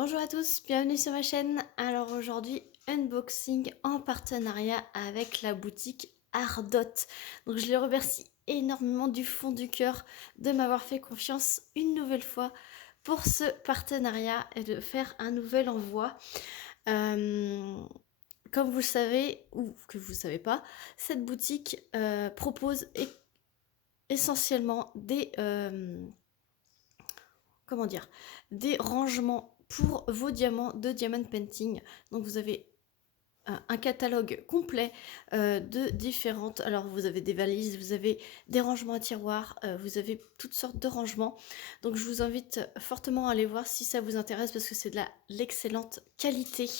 Bonjour à tous, bienvenue sur ma chaîne. Alors aujourd'hui, unboxing en partenariat avec la boutique Ardot. Donc je les remercie énormément du fond du cœur de m'avoir fait confiance une nouvelle fois pour ce partenariat et de faire un nouvel envoi. Euh, Comme vous le savez, ou que vous ne savez pas, cette boutique propose essentiellement comment dire, des rangements pour vos diamants de diamond painting. Donc vous avez un catalogue complet de différentes. Alors vous avez des valises, vous avez des rangements à tiroirs, vous avez toutes sortes de rangements. Donc je vous invite fortement à aller voir si ça vous intéresse parce que c'est de l'excellente qualité.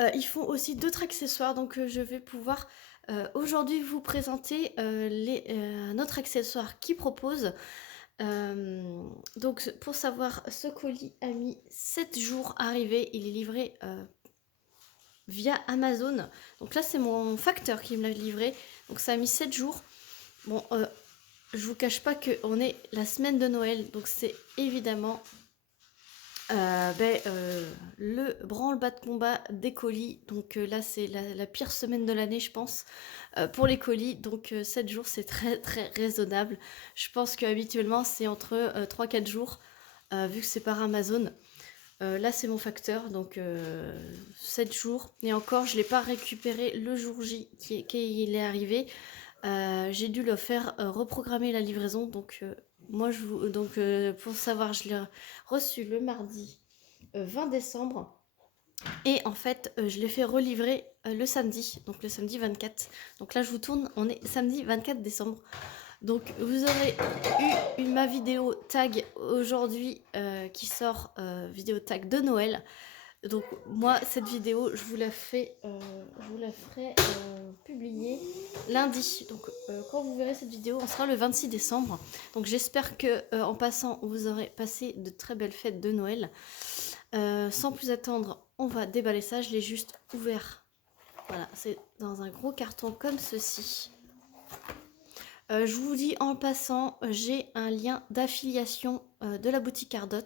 Ils font aussi d'autres accessoires, donc je vais pouvoir aujourd'hui vous présenter un autre accessoire qu'ils proposent. Donc pour savoir, ce colis a mis 7 jours à arriver. Il est livré via Amazon. Donc là c'est mon facteur qui me l'a livré. Donc ça a mis 7 jours. Bon, je vous cache pas qu'on est la semaine de Noël. Donc c'est évidemment le branle-bas de combat des colis. Donc là c'est la pire semaine de l'année je pense pour les colis. Donc 7 jours c'est très très raisonnable. Je pense qu'habituellement c'est entre 3-4 jours vu que c'est par Amazon. Là c'est mon facteur donc 7 jours. Et encore je ne l'ai pas récupéré le jour J qu'il est arrivé. J'ai dû le faire reprogrammer la livraison. Donc pour savoir, je l'ai reçu le mardi 20 décembre. Et en fait, je l'ai fait relivrer le samedi, donc le samedi 24. Donc là, je vous tourne, on est samedi 24 décembre. Donc vous aurez eu ma vidéo tag aujourd'hui qui sort, vidéo tag de Noël. Donc moi cette vidéo je vous la ferai publier lundi. Donc quand vous verrez cette vidéo on sera le 26 décembre. Donc j'espère que en passant vous aurez passé de très belles fêtes de Noël. Sans plus attendre on va déballer ça. Je l'ai juste ouvert. Voilà, c'est dans un gros carton comme ceci. Je vous dis en passant, j'ai un lien d'affiliation de la boutique Ardot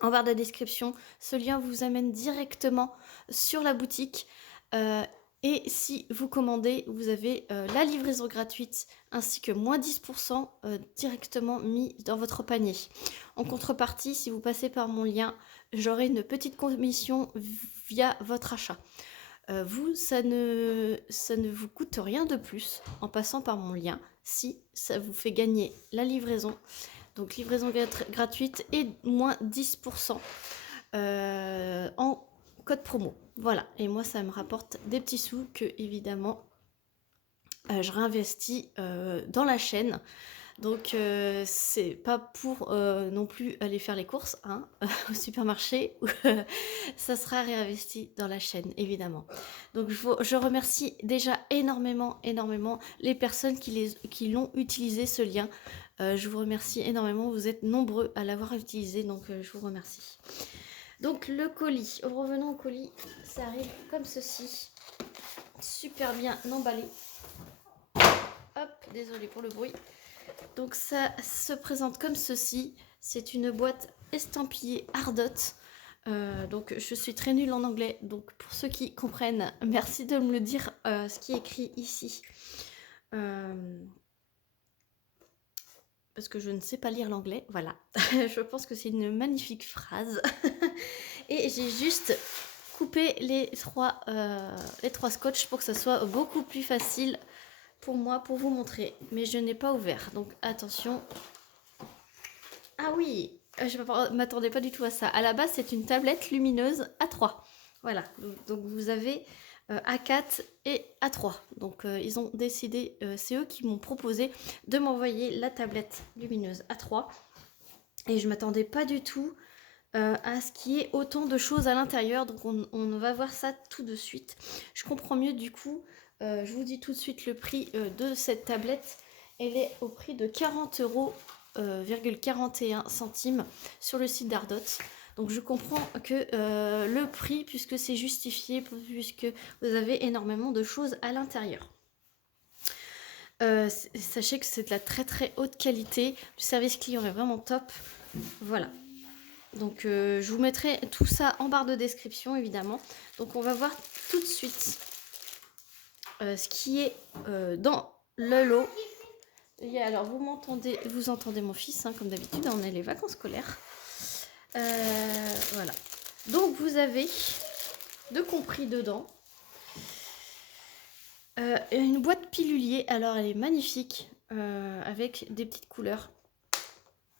en barre de description. Ce lien vous amène directement sur la boutique. Et si vous commandez, vous avez la livraison gratuite ainsi que moins 10% directement mis dans votre panier. En contrepartie, si vous passez par mon lien, j'aurai une petite commission via votre achat. Vous, ça ne vous coûte rien de plus en passant par mon lien si ça vous fait gagner la livraison. Donc livraison gratuite et moins 10% en code promo. Voilà, et moi ça me rapporte des petits sous que évidemment je réinvestis dans la chaîne. Donc c'est pas pour non plus aller faire les courses hein, au supermarché. Ça sera réinvesti dans la chaîne évidemment. Donc je remercie déjà énormément les personnes qui l'ont utilisé ce lien. Je vous remercie énormément, vous êtes nombreux à l'avoir utilisé, donc je vous remercie. Donc le colis, revenons au colis, ça arrive comme ceci, super bien emballé. Hop, désolé pour le bruit. Donc ça se présente comme ceci, c'est une boîte estampillée Ardot. Donc je suis très nulle en anglais, donc pour ceux qui comprennent, merci de me le dire ce qui est écrit ici. Parce que je ne sais pas lire l'anglais, voilà. Je pense que c'est une magnifique phrase. Et j'ai juste coupé les trois scotch pour que ça soit beaucoup plus facile pour moi pour vous montrer. Mais je n'ai pas ouvert, donc attention. Ah oui, je ne m'attendais pas du tout à ça. À la base, c'est une tablette lumineuse A3. Voilà, donc vous avez A4 et A3. Donc ils ont décidé, c'est eux qui m'ont proposé de m'envoyer la tablette lumineuse A3. Et je ne m'attendais pas du tout à ce qu'il y ait autant de choses à l'intérieur. Donc on va voir ça tout de suite. Je comprends mieux du coup. Je vous dis tout de suite le prix de cette tablette. Elle est au prix de 40,41 centimes sur le site d'Ardot. Donc je comprends que le prix, puisque c'est justifié, puisque vous avez énormément de choses à l'intérieur. Sachez que c'est de la très très haute qualité. Le service client est vraiment top. Voilà. Donc je vous mettrai tout ça en barre de description évidemment. Donc on va voir tout de suite ce qui est dans le lot. Et alors vous entendez mon fils hein, comme d'habitude, on est les vacances scolaires. Voilà. Donc vous avez de compris dedans. Une boîte pilulier, alors elle est magnifique avec des petites couleurs.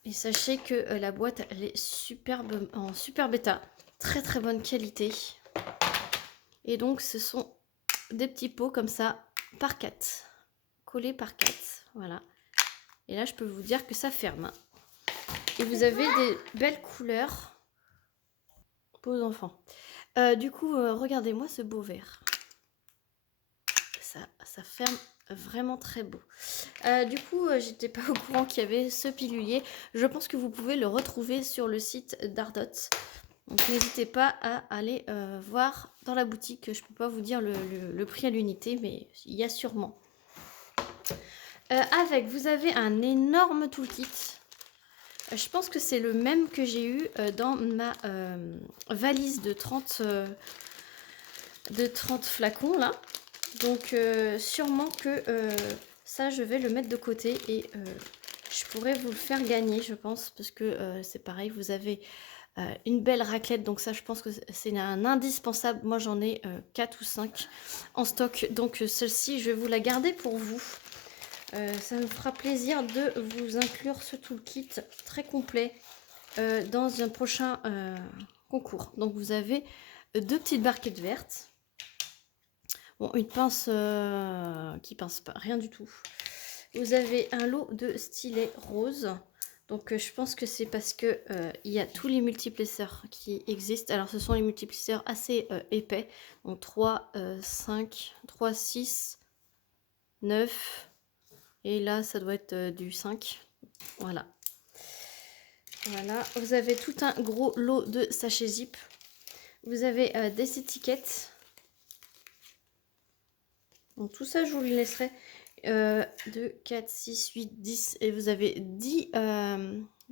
Et sachez que la boîte elle est superbe en super bêta, très très bonne qualité. Et donc ce sont des petits pots comme ça par 4, collés par 4, voilà. Et là je peux vous dire que ça ferme. Hein. Et vous avez des belles couleurs pour aux enfants. Du coup, regardez-moi ce beau vert. Ça ferme vraiment très beau. Du coup, j'étais pas au courant qu'il y avait ce pilulier. Je pense que vous pouvez le retrouver sur le site d'Ardot. Donc n'hésitez pas à aller voir dans la boutique. Je peux pas vous dire le prix à l'unité, mais il y a sûrement. Vous avez un énorme toolkit. Je pense que c'est le même que j'ai eu dans ma valise de 30 flacons là. Donc sûrement que ça je vais le mettre de côté et je pourrais vous le faire gagner je pense parce que c'est pareil, vous avez une belle raclette, donc ça je pense que c'est un indispensable. Moi j'en ai 4 ou 5 en stock, donc celle-ci je vais vous la garder pour vous. Ça me fera plaisir de vous inclure ce toolkit très complet dans un prochain concours. Donc vous avez 2 petites barquettes vertes. Bon, une pince qui pince pas, rien du tout. Vous avez un lot de stylets roses. Donc je pense que c'est parce que il y a tous les multiplisseurs qui existent. Alors ce sont les multiplisseurs assez épais. Donc 3, 5, 3, 6, 9. Et là ça doit être du 5. Voilà. Voilà. Vous avez tout un gros lot de sachets zip. Vous avez des étiquettes. Donc tout ça je vous le laisserai. 2, 4, 6, 8, 10 et vous avez 10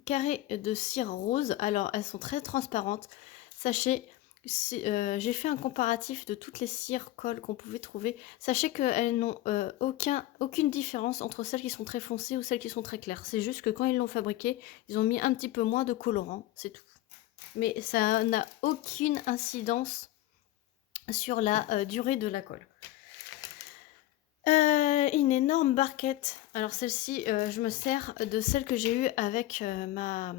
carrés de cire rose. Alors elles sont très transparentes. Sachez, j'ai fait un comparatif de toutes les cires colle qu'on pouvait trouver. Sachez qu'elles n'ont aucune différence entre celles qui sont très foncées ou celles qui sont très claires. C'est juste que quand ils l'ont fabriqué, ils ont mis un petit peu moins de colorant, c'est tout. Mais ça n'a aucune incidence sur la durée de la colle. Une énorme barquette. Alors celle-ci, je me sers de celle que j'ai eue avec ma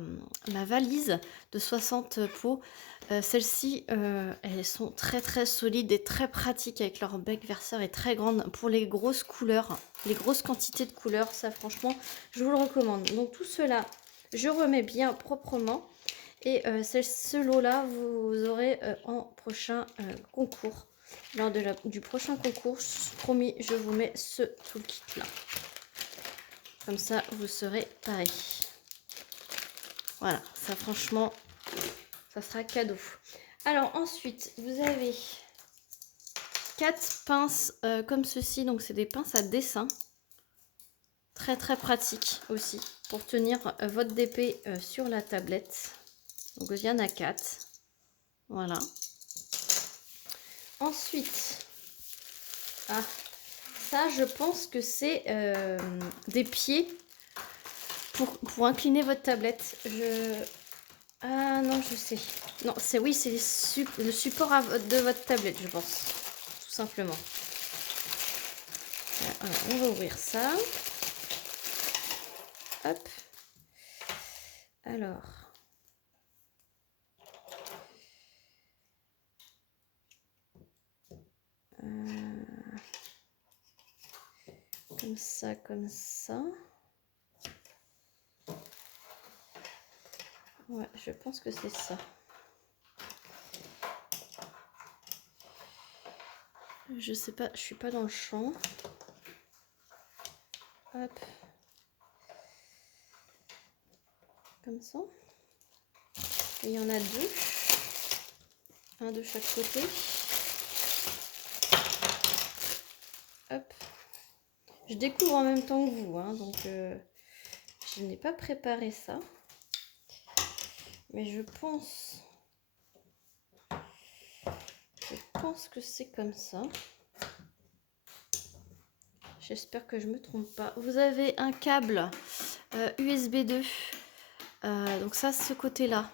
valise de 60 pots. Celles-ci, elles sont très très solides et très pratiques avec leur bec verseur est très grande pour les grosses couleurs, les grosses quantités de couleurs. Ça franchement, je vous le recommande. Donc tout cela, je remets bien proprement. Et ce lot-là, vous aurez en prochain concours. Lors du prochain concours, promis, je vous mets ce toolkit là. Comme ça, vous serez pareil. Voilà, ça franchement, ça sera cadeau. Alors ensuite, vous avez 4 pinces comme ceci. Donc c'est des pinces à dessin. Très très pratique aussi pour tenir votre DP sur la tablette. Donc il y en a 4. Voilà. Ensuite, ça je pense que c'est des pieds pour incliner votre tablette. Ah non, je sais. Non, c'est le support de votre tablette, je pense. Tout simplement. Alors, on va ouvrir ça. Hop. Alors. Comme ça, comme ça. Ouais, je pense que c'est ça. Je sais pas, je suis pas dans le champ. Hop. Comme ça. Et il y en a 2. Un de chaque côté. Hop. Je découvre en même temps que vous, hein, donc je n'ai pas préparé ça. mais je pense que c'est comme ça. J'espère que je me trompe pas. Vous avez un câble USB 2. Donc ça, ce côté-là,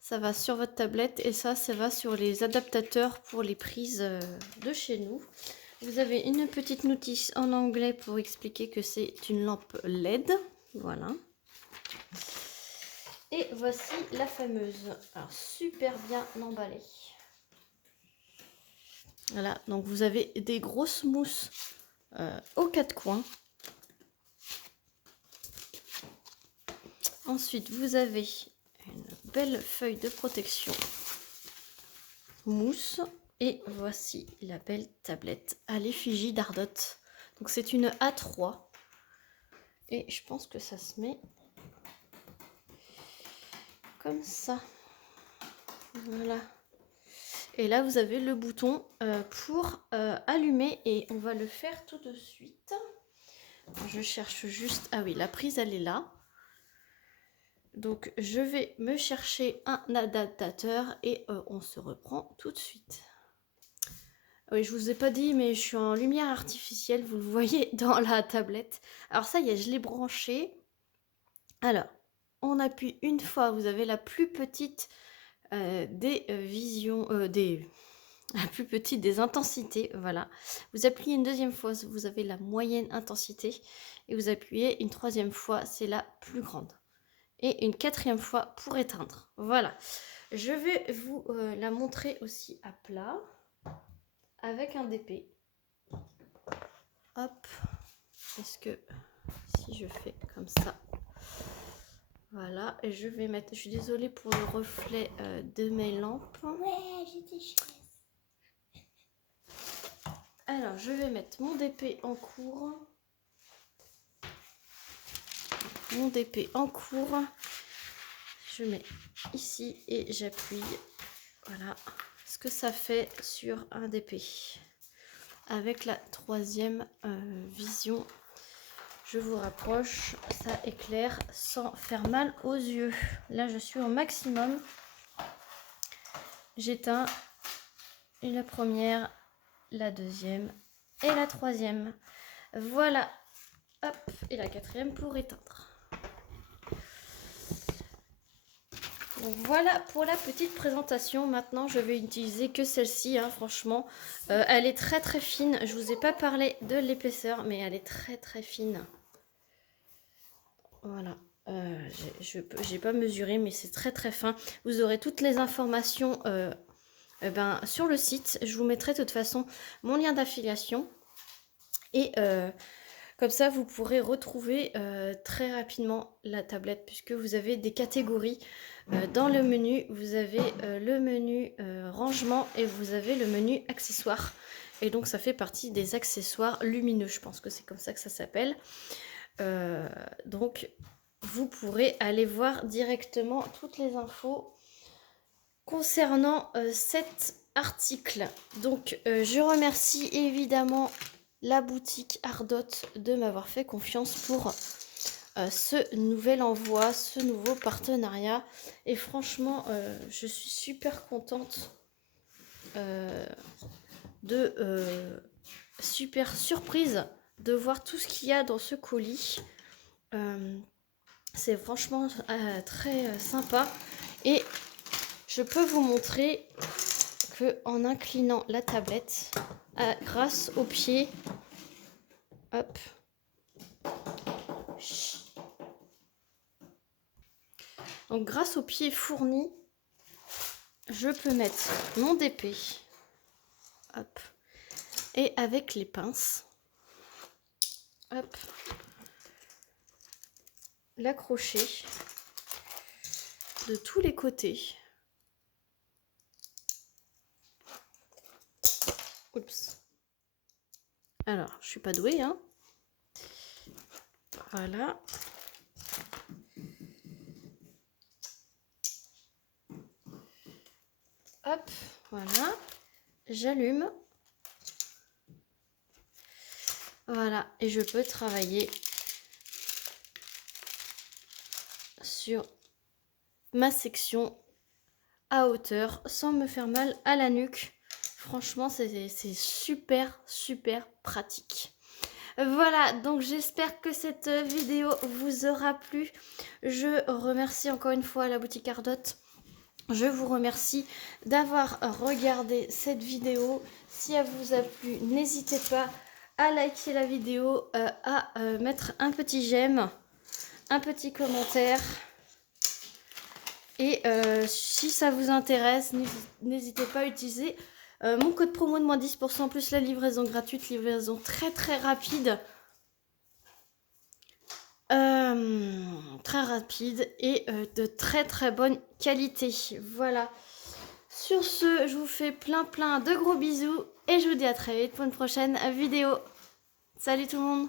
ça va sur votre tablette et ça va sur les adaptateurs pour les prises de chez nous. Vous avez une petite notice en anglais pour expliquer que c'est une lampe LED. Voilà. Et voici la fameuse. Alors, super bien emballée. Voilà, donc vous avez des grosses mousses aux quatre coins. Ensuite, vous avez une belle feuille de protection mousse. Et voici la belle tablette à l'effigie d'Ardot. Donc c'est une A3. Et je pense que ça se met comme ça. Voilà. Et là, vous avez le bouton pour allumer. Et on va le faire tout de suite. Je cherche juste... Ah oui, la prise, elle est là. Donc, je vais me chercher un adaptateur et on se reprend tout de suite. Oui, je vous ai pas dit, mais je suis en lumière artificielle, vous le voyez dans la tablette. Alors ça y est, je l'ai branché. Alors, on appuie une fois, vous avez la plus petite des visions, la plus petite des intensités, voilà. Vous appuyez une deuxième fois, vous avez la moyenne intensité. Et vous appuyez une troisième fois, c'est la plus grande. Et une quatrième fois pour éteindre. Voilà. Je vais vous la montrer aussi à plat. Avec un DP. Hop. Est-ce que si je fais comme ça. Voilà. Et je vais mettre... Je suis désolée pour le reflet de mes lampes. Ouais, j'étais chouette. Alors, je vais mettre mon DP en cours. Mon DP en cours. Je mets ici et j'appuie. Voilà ce que ça fait sur un DP. Avec la troisième vision, je vous rapproche, ça éclaire sans faire mal aux yeux. Là, je suis au maximum. J'éteins la première, la deuxième et la troisième. Voilà. Hop, et la quatrième pour éteindre. Donc voilà pour la petite présentation. Maintenant, je vais utiliser que celle-ci, hein, franchement. Elle est très très fine. Je vous ai pas parlé de l'épaisseur, mais elle est très très fine. Voilà. J'ai pas mesuré, mais c'est très très fin. Vous aurez toutes les informations sur le site. Je vous mettrai de toute façon mon lien d'affiliation. Et comme ça, vous pourrez retrouver très rapidement la tablette, puisque vous avez des catégories. Dans le menu, vous avez le menu rangement et vous avez le menu accessoires. Et donc, ça fait partie des accessoires lumineux. Je pense que c'est comme ça que ça s'appelle. Donc, vous pourrez aller voir directement toutes les infos concernant cet article. Donc, je remercie évidemment la boutique Ardot de m'avoir fait confiance pour ce nouvel envoi, ce nouveau partenariat. Et franchement, je suis super contente super surprise de voir tout ce qu'il y a dans ce colis. C'est franchement très sympa. Et je peux vous montrer que en inclinant la tablette, grâce au pied, hop, donc grâce au pied fourni, je peux mettre mon DP, hop, et avec les pinces, hop, l'accrocher de tous les côtés. Oups. Alors, je suis pas douée, hein. Voilà. Hop, voilà. J'allume. Voilà, et je peux travailler sur ma section à hauteur sans me faire mal à la nuque. Franchement, c'est super, super pratique. Voilà, donc j'espère que cette vidéo vous aura plu. Je remercie encore une fois la boutique Ardot. Je vous remercie d'avoir regardé cette vidéo. Si elle vous a plu, n'hésitez pas à liker la vidéo, à mettre un petit j'aime, un petit commentaire. Et si ça vous intéresse, n'hésitez pas à utiliser mon code promo de moins 10% plus la livraison gratuite, livraison très très rapide. Très rapide et de très très bonne qualité. Voilà. Sur ce, je vous fais plein de gros bisous et je vous dis à très vite pour une prochaine vidéo. Salut tout le monde!